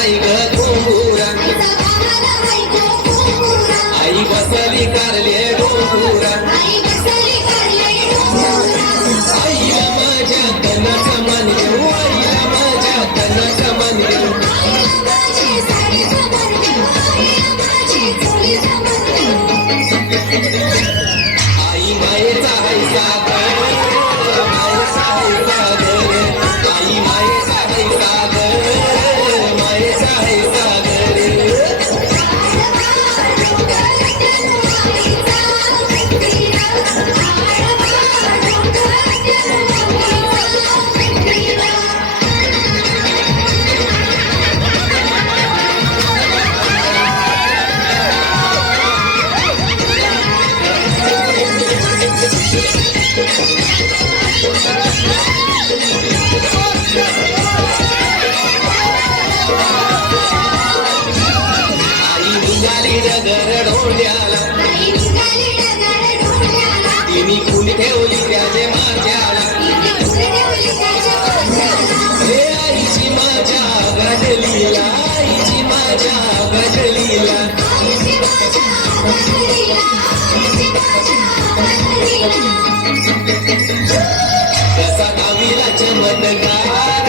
हाय ग घुंगुरा आई बसली कारले डोंगुरा आईला माझ्या तनाचा मान घेऊ आईला माझ्या तनाचा मान घेऊ आई मायेचा हाय सागर मायेचा हाय सागर आई मायेचा हाय सागर मायेचा हाय सागर डोंड्याला तिने फुल ठेवली त्याचे माझ्याला हे आईची माझ्या गडलीला आईची माझ्या गडलीला कसा दहावीला चमत्कार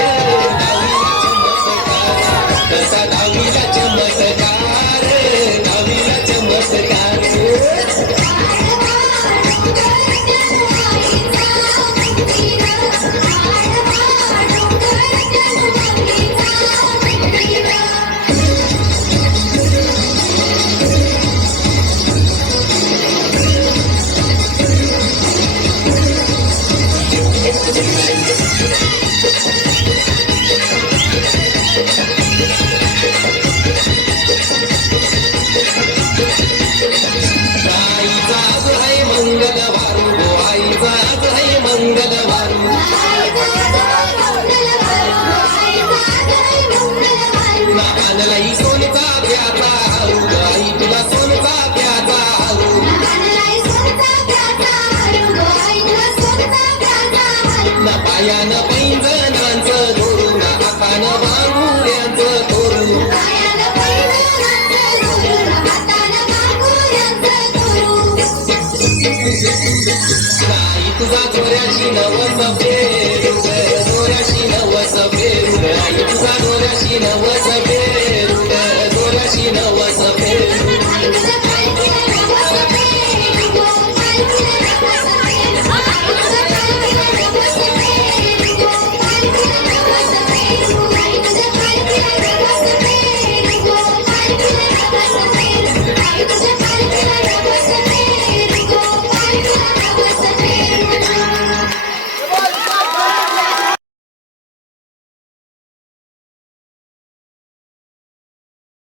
कसा दहावीला चमत्कार दहावीला चमत्कार सोनचा